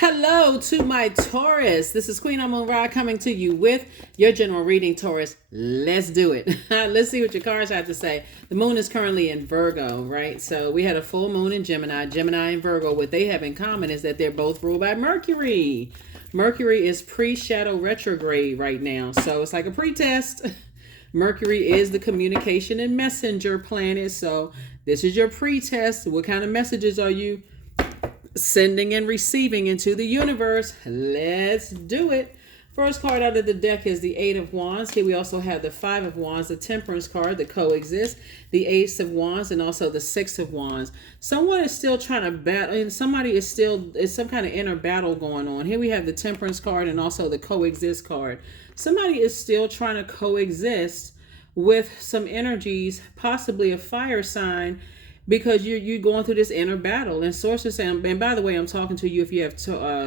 Hello to my Taurus. This is Queen Amun Ra coming to you with your general reading, Taurus. Let's do it. Let's see what your cards have to say. The moon is currently in Virgo, right? So we had a full moon in Gemini. Gemini and Virgo, what they have in common is that they're both ruled by Mercury. Mercury is pre-shadow retrograde right now. So it's like a pre-test. Mercury is the communication and messenger planet. So this is your pre-test. What kind of messages are you sending and receiving into the universe? Let's do it. First card out of the deck is the Eight of Wands. Here we also have the Five of Wands, the Temperance card, the coexist, the Ace of Wands, and also the Six of Wands. Someone is still trying to battle, and somebody is still, it's some kind of inner battle going on. Here we have the Temperance card and also the coexist card. Somebody is still trying to coexist with some energies, possibly a fire sign, because you're going through this inner battle. And sources saying, and by the way, I'm talking to you if you have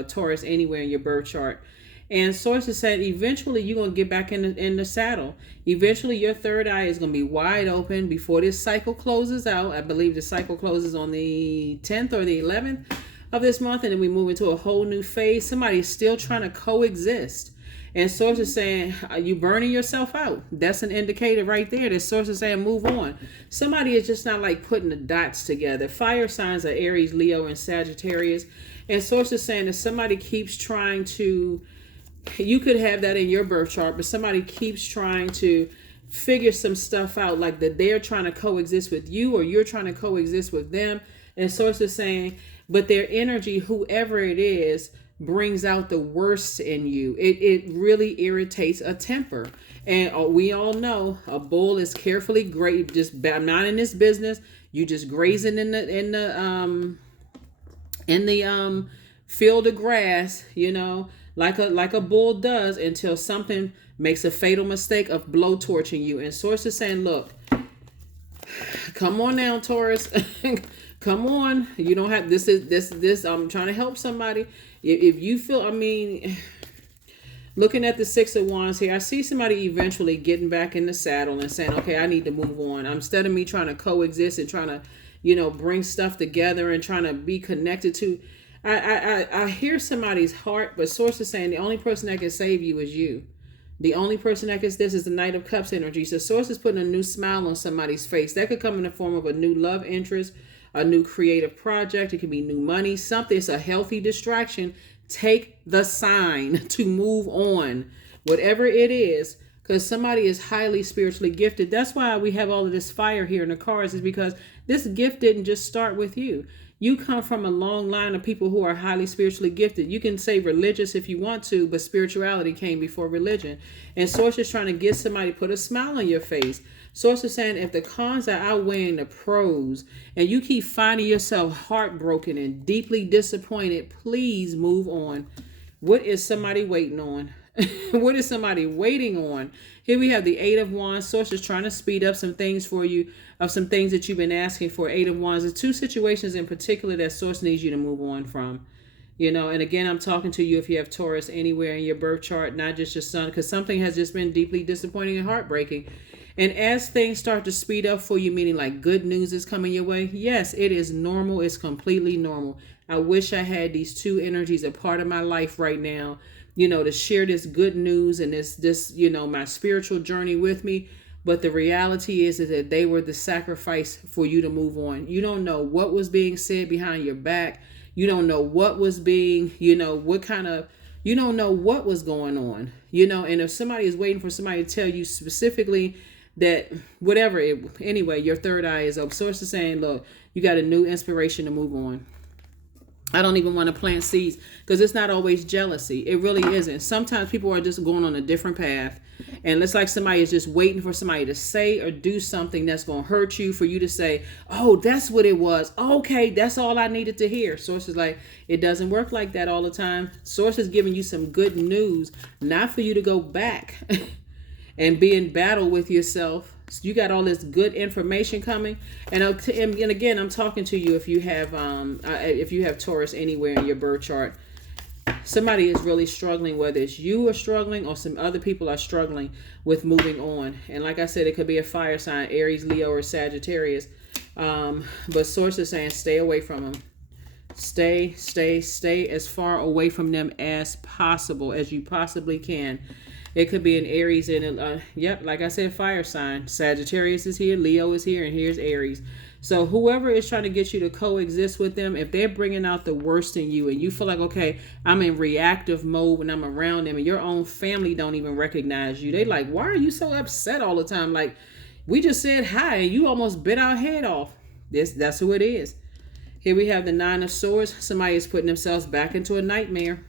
Taurus anywhere in your birth chart. And sources said eventually you're going to get back in the saddle. Eventually your third eye is going to be wide open before this cycle closes out. I believe the cycle closes on the 10th or the 11th of this month. And then we move into a whole new phase. Somebody is still trying to coexist. And sources saying, are you burning yourself out? That's an indicator right there. The sources saying, move on. Somebody is just not like putting the dots together. Fire signs are Aries, Leo, and Sagittarius. And sources saying that somebody keeps trying to, you could have that in your birth chart, but somebody keeps trying to figure some stuff out, like that they're trying to coexist with you or you're trying to coexist with them. And sources saying, but their energy, whoever it is, brings out the worst in you. It really irritates a temper. And we all know a bull is carefully grazed. Just, I'm not in this business. You just grazing in the field of grass, you know, like a bull does, until something makes a fatal mistake of blowtorching you. And sources saying, look, come on now, Taurus. Come on. You don't have, this, I'm trying to help somebody. If you feel, I mean, looking at the Six of Wands here, I see somebody eventually getting back in the saddle and saying, okay, I need to move on. Instead of me trying to coexist and trying to, you know, bring stuff together and trying to be connected to, I hear somebody's heart, but sources saying the only person that can save you is you. The only person that gets this is the Knight of Cups energy. So source is putting a new smile on somebody's face. That could come in the form of a new love interest, a new creative project. It could be new money, something. It's a healthy distraction. Take the sign to move on, whatever it is, because somebody is highly spiritually gifted. That's why we have all of this fire here in the cards, is because this gift didn't just start with you. You come from a long line of people who are highly spiritually gifted. You can say religious if you want to, but spirituality came before religion. And Source is trying to get somebody to put a smile on your face. Source is saying if the cons are outweighing the pros and you keep finding yourself heartbroken and deeply disappointed, please move on. What is somebody waiting on? What is somebody waiting on? Here we have the Eight of Wands. Source is trying to speed up some things for you, of some things that you've been asking for. Eight of Wands. There's two situations in particular that Source needs you to move on from. You know, and again, I'm talking to you if you have Taurus anywhere in your birth chart, not just your sun, because something has just been deeply disappointing and heartbreaking. And as things start to speed up for you, meaning like good news is coming your way, yes, it is normal. It's completely normal. I wish I had these two energies a part of my life right now, you know, to share this good news and this, you know, my spiritual journey with me. But the reality is that they were the sacrifice for you to move on. You don't know what was being said behind your back. You don't know what was being, you know, you don't know what was going on, you know. And if somebody is waiting for somebody to tell you specifically that whatever anyway, your third eye is open. Source is saying, look, you got a new inspiration to move on. I don't even want to plant seeds, because it's not always jealousy. It really isn't. Sometimes people are just going on a different path, and it's like somebody is just waiting for somebody to say or do something that's going to hurt you, for you to say, oh, that's what it was. Okay, that's all I needed to hear. Source is like, it doesn't work like that all the time. Source is giving you some good news, not for you to go back and be in battle with yourself. You got all this good information coming, and again, I'm talking to you if you have Taurus anywhere in your birth chart. Somebody is really struggling, whether it's you are struggling or some other people are struggling with moving on. And like I said, it could be a fire sign, Aries, Leo, or Sagittarius. But Source is saying stay away from them. Stay as far away from them as possible as you possibly can. It could be an Aries and yep, like I said, fire sign. Sagittarius is here, Leo is here, and here's Aries. So whoever is trying to get you to coexist with them, if they're bringing out the worst in you and you feel like, okay, I'm in reactive mode when I'm around them, and your own family don't even recognize you. They like, why are you so upset all the time? Like, we just said hi and you almost bit our head off. That's who it is. Here we have the Nine of Swords. Somebody is putting themselves back into a nightmare.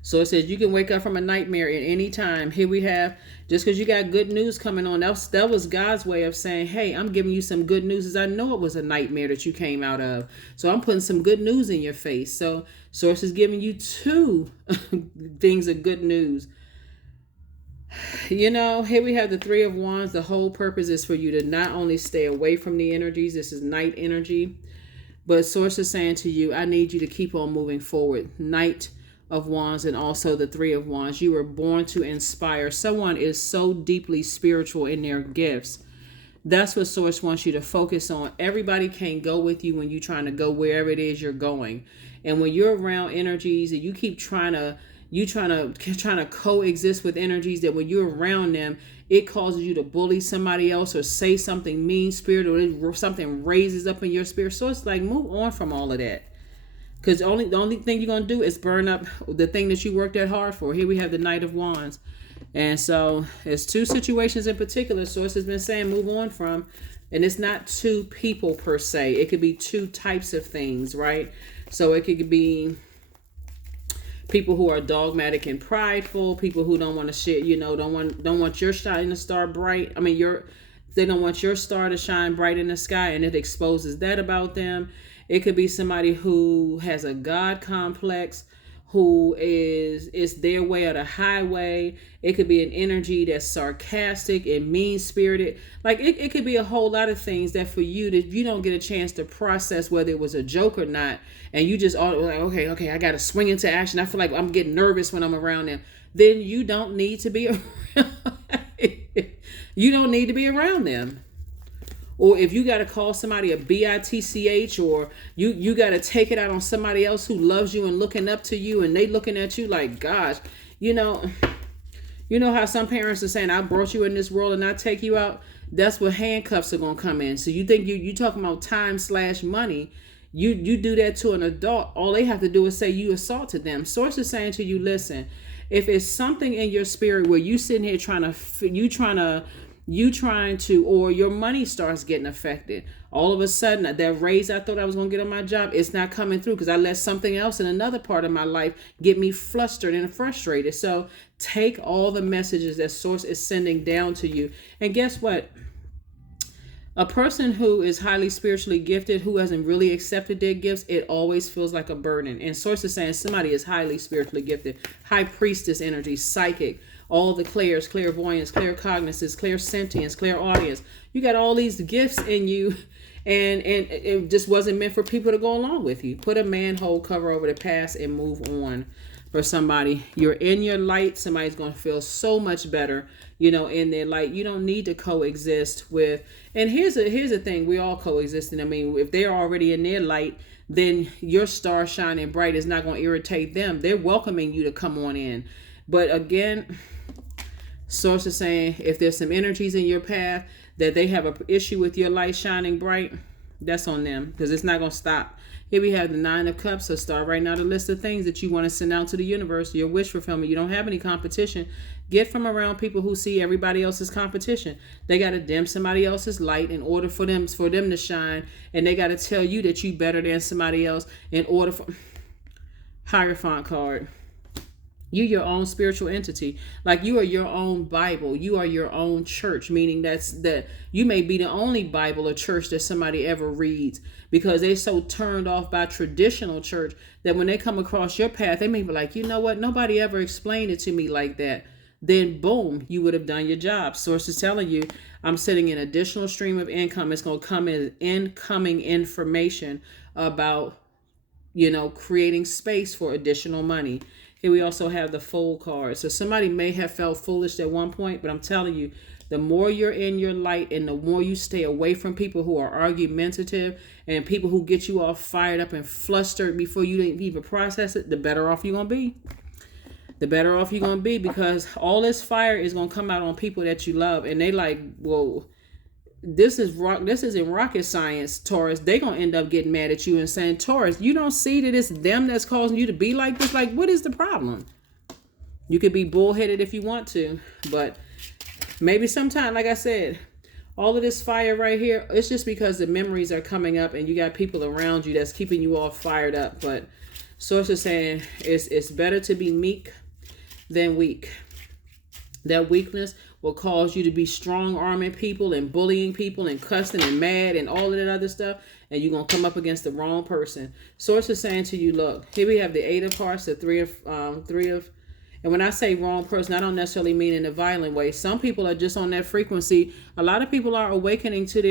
So it says you can wake up from a nightmare at any time. Here we have, just because you got good news coming on, that was God's way of saying, hey, I'm giving you some good news, as I know it was a nightmare that you came out of. So I'm putting some good news in your face. So Source is giving you two things of good news. You know, here we have the Three of Wands. The whole purpose is for you to not only stay away from the energies. This is night energy. But Source is saying to you, I need you to keep on moving forward. Knight of Wands and also the Three of Wands. You were born to inspire. Someone is so deeply spiritual in their gifts. That's what Source wants you to focus on. Everybody can't go with you when you're trying to go wherever it is you're going. And when you're around energies and you keep trying to coexist with energies that when you're around them, it causes you to bully somebody else or say something mean-spirited or something raises up in your spirit. So it's like, move on from all of that. Because the only thing you're going to do is burn up the thing that you worked that hard for. Here we have the Knight of Wands. And so there's two situations in particular Source has been saying move on from. And it's not two people per se. It could be two types of things, right? So it could be people who are dogmatic and prideful, people who don't want to share, don't want your shining star bright. I mean, they don't want your star to shine bright in the sky, and it exposes that about them. It could be somebody who has a God complex, who is their way or the highway. It could be an energy that's sarcastic and mean-spirited. Like it could be a whole lot of things that for you that you don't get a chance to process whether it was a joke or not, and you just all like, okay, I got to swing into action. I feel like I'm getting nervous when I'm around them. Then you don't need to be around. You don't need to be around them. Or if you got to call somebody a bitch, or you got to take it out on somebody else who loves you and looking up to you, and they looking at you like, gosh, you know how some parents are saying, I brought you in this world and I take you out. That's what handcuffs are going to come in. So you think you talking about time/money. You do that to an adult. All they have to do is say you assaulted them. Source is saying to you, listen, if it's something in your spirit where you sitting here or your money starts getting affected. All of a sudden, that raise I thought I was going to get on my job, it's not coming through because I let something else in another part of my life get me flustered and frustrated. So take all the messages that Source is sending down to you. And guess what? A person who is highly spiritually gifted, who hasn't really accepted their gifts, it always feels like a burden. And Source is saying somebody is highly spiritually gifted. High priestess energy, psychic, all the clairs, clairvoyance, claircognizance, clairsentience, clairaudience. You got all these gifts in you, and it just wasn't meant for people to go along with you. Put a manhole cover over the past and move on. For somebody, you're in your light. Somebody's going to feel so much better, in their light. You don't need to coexist with. And here's the thing: we all coexisting. I mean, if they're already in their light, then your star shining bright is not going to irritate them. They're welcoming you to come on in. But again, Source is saying if there's some energies in your path that they have an issue with your light shining bright, that's on them, because it's not going to stop. Here we have the Nine of Cups. So start writing out a list of things that you want to send out to the universe, your wish fulfillment. You don't have any competition. Get from around people who see everybody else's competition. They got to dim somebody else's light in order for them to shine. And they got to tell you that you better than somebody else in order for... Hierophant card. You your own spiritual entity. Like you are your own Bible. You are your own church, meaning that you may be the only Bible or church that somebody ever reads, because they're so turned off by traditional church that when they come across your path, they may be like, you know what? Nobody ever explained it to me like that. Then boom, you would have done your job. Source is telling you, I'm setting an additional stream of income. It's going to come in incoming information about, creating space for additional money. Here we also have the Fool card. So somebody may have felt foolish at one point, but I'm telling you, the more you're in your light and the more you stay away from people who are argumentative and people who get you all fired up and flustered before you even process it, the better off you're going to be. The better off you're going to be, because all this fire is going to come out on people that you love. And they like, well, this isn't rocket science, Taurus. They going to end up getting mad at you and saying, Taurus, you don't see that it's them that's causing you to be like this? Like, what is the problem? You could be bullheaded if you want to, but maybe sometime, like I said, all of this fire right here, it's just because the memories are coming up and you got people around you that's keeping you all fired up. But source is saying it's better to be meek than weak. That weakness will cause you to be strong-arming people and bullying people and cussing and mad and all of that other stuff. And you're going to come up against the wrong person. Source is saying to you, look, here we have the 8 of Hearts, the 3 of and when I say wrong person, I don't necessarily mean in a violent way. Some people are just on that frequency. A lot of people are awakening to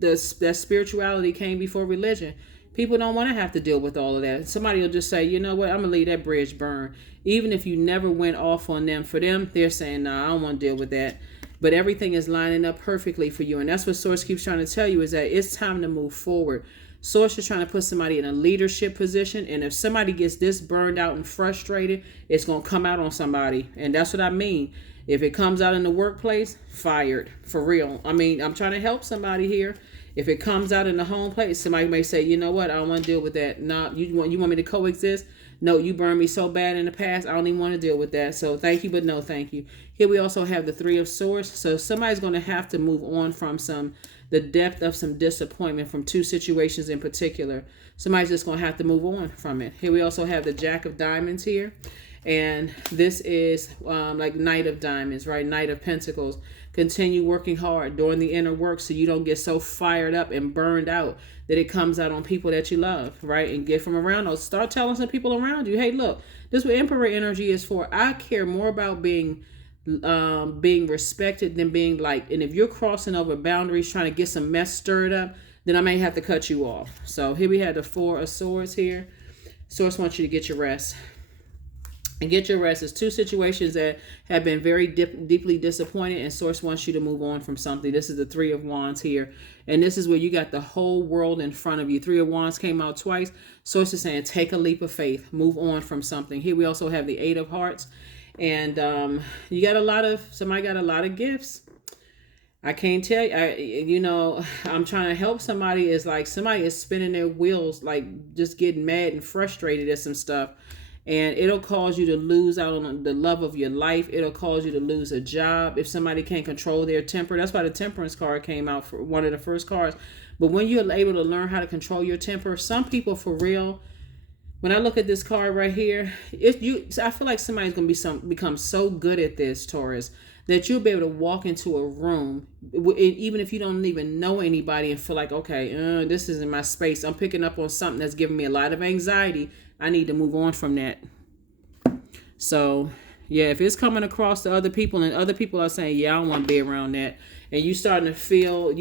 that spirituality came before religion. People don't want to have to deal with all of that. Somebody will just say, you know what, I'm going to leave that bridge burn. Even if you never went off on them, for them, they're saying, nah, I don't want to deal with that. But everything is lining up perfectly for you. And that's what Source keeps trying to tell you, is that it's time to move forward. Source is trying to put somebody in a leadership position. And if somebody gets this burned out and frustrated, it's going to come out on somebody. And that's what I mean. If it comes out in the workplace, fired. For real. I mean, I'm trying to help somebody here. If it comes out in the home place, somebody may say, you know what, I don't want to deal with that. No, you want me to coexist? No, you burned me so bad in the past, I don't even want to deal with that. So thank you, but no thank you. Here we also have the 3 of Swords. So somebody's going to have to move on from the depth of some disappointment from 2 situations in particular. Somebody's just going to have to move on from it. Here we also have the Jack of Diamonds here. And this is like Knight of Diamonds, right? Knight of Pentacles. Continue working hard, doing the inner work so you don't get so fired up and burned out that it comes out on people that you love, right? And get from around those. Start telling some people around you, hey, look, this is what Emperor energy is for. I care more about being respected than being liked. And if you're crossing over boundaries, trying to get some mess stirred up, then I may have to cut you off. So here we have the 4 of Swords here. Source wants you to get your rest. And get your rest. It's 2 situations that have been very deeply disappointed, and Source wants you to move on from something. This is the 3 of Wands here. And this is where you got the whole world in front of you. 3 of Wands came out twice. Source is saying, take a leap of faith. Move on from something. Here we also have the 8 of Hearts. And somebody got a lot of gifts. I can't tell you, I'm trying to help somebody. Is like somebody is spinning their wheels, like just getting mad and frustrated at some stuff. And it'll cause you to lose out on the love of your life. It'll cause you to lose a job if somebody can't control their temper. That's why the Temperance card came out for one of the first cards. But when you're able to learn how to control your temper, some people for real, when I look at this card right here, I feel like somebody's going to become so good at this, Taurus, that you'll be able to walk into a room, even if you don't even know anybody, and feel like, okay, this isn't my space. I'm picking up on something that's giving me a lot of anxiety. I need to move on from that. So, yeah, if it's coming across to other people and other people are saying, yeah, I don't want to be around that. And you're starting to feel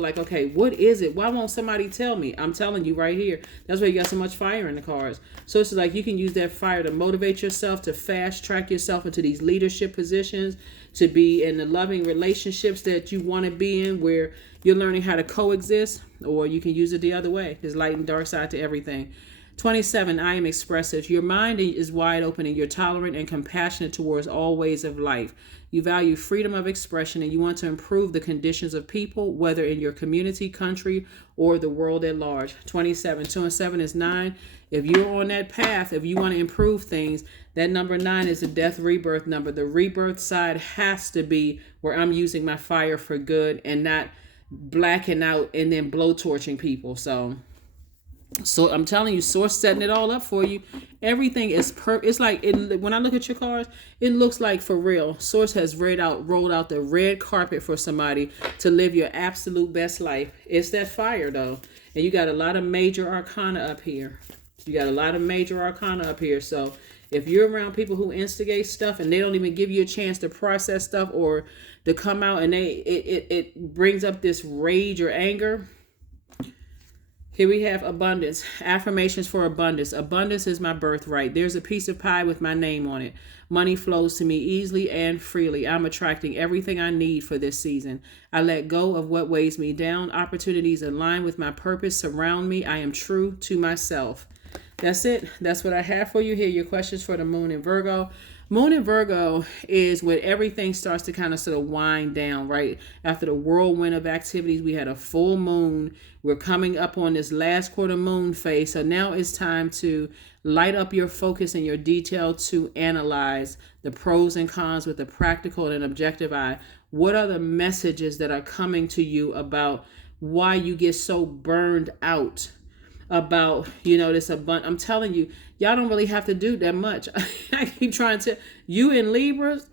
like, okay, what is it? Why won't somebody tell me? I'm telling you right here. That's why you got so much fire in the cards. So it's like you can use that fire to motivate yourself, to fast track yourself into these leadership positions, to be in the loving relationships that you want to be in, where you're learning how to coexist, or you can use it the other way. There's light and dark side to everything. 27, I am expressive. Your mind is wide open and you're tolerant and compassionate towards all ways of life. You value freedom of expression and you want to improve the conditions of people, whether in your community, country, or the world at large. 27, 2 and 7 is 9. If you're on that path, if you want to improve things, that number 9 is the death rebirth number. The rebirth side has to be where I'm using my fire for good and not blacking out and then blowtorching people. So I'm telling you, Source setting it all up for you. Everything is it's like when I look at your cards, it looks like for real. Source has rolled out the red carpet for somebody to live your absolute best life. It's that fire though. And you got a lot of major arcana up here. So if you're around people who instigate stuff and they don't even give you a chance to process stuff or to come out and it brings up this rage or anger, Here we have abundance. Affirmations for abundance. Abundance is my birthright. There's a piece of pie with my name on it. Money flows to me easily and freely. I'm attracting everything I need for this season. I let go of what weighs me down. Opportunities align with my purpose surround me. I am true to myself. That's it. That's what I have for you. Here are your questions for the moon in Virgo. Moon in Virgo is when everything starts to kind of sort of wind down, right? After the whirlwind of activities, we had a full moon. We're coming up on this last quarter moon phase. So now it's time to light up your focus and your detail to analyze the pros and cons with a practical and objective eye. What are the messages that are coming to you about why you get so burned out about, this abundance? I'm telling you, y'all don't really have to do that much. I keep trying to, you in Libras,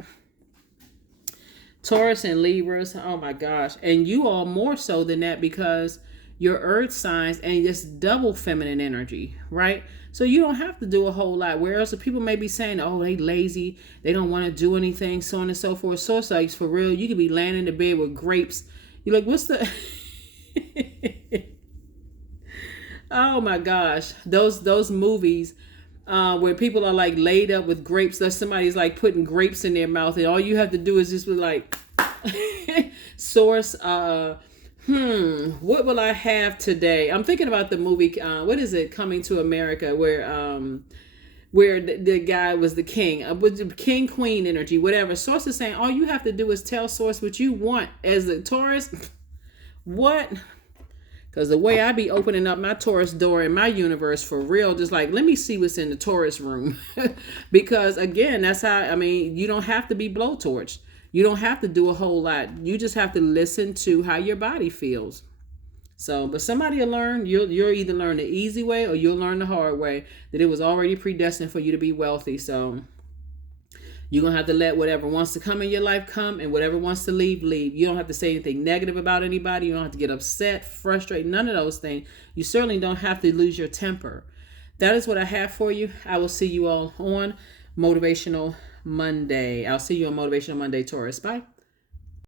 Taurus and Libras, oh my gosh. And you all more so than that because your earth signs and just double feminine energy, right? So you don't have to do a whole lot. Whereas the people may be saying, oh, they lazy, they don't want to do anything, so on and so forth. So it's like, for real, you could be laying in the bed with grapes. You're like, what's the... Oh my gosh, those movies where people are like laid up with grapes. That somebody's like putting grapes in their mouth, and all you have to do is just be like, source. What will I have today? I'm thinking about the movie. What is it? Coming to America, where the guy was the king, with the king queen energy, whatever. Source is saying all you have to do is tell Source what you want as a Taurus. What? Because the way I be opening up my Taurus door in my universe for real, just like, let me see what's in the Taurus room. Because again, that's how, you don't have to be blowtorched. You don't have to do a whole lot. You just have to listen to how your body feels. So, but somebody will learn. You'll either learn the easy way or you'll learn the hard way, that it was already predestined for you to be wealthy. So you're going to have to let whatever wants to come in your life come, and whatever wants to leave, leave. You don't have to say anything negative about anybody. You don't have to get upset, frustrated, none of those things. You certainly don't have to lose your temper. That is what I have for you. I will see you all on Motivational Monday. I'll see you on Motivational Monday, Taurus. Bye.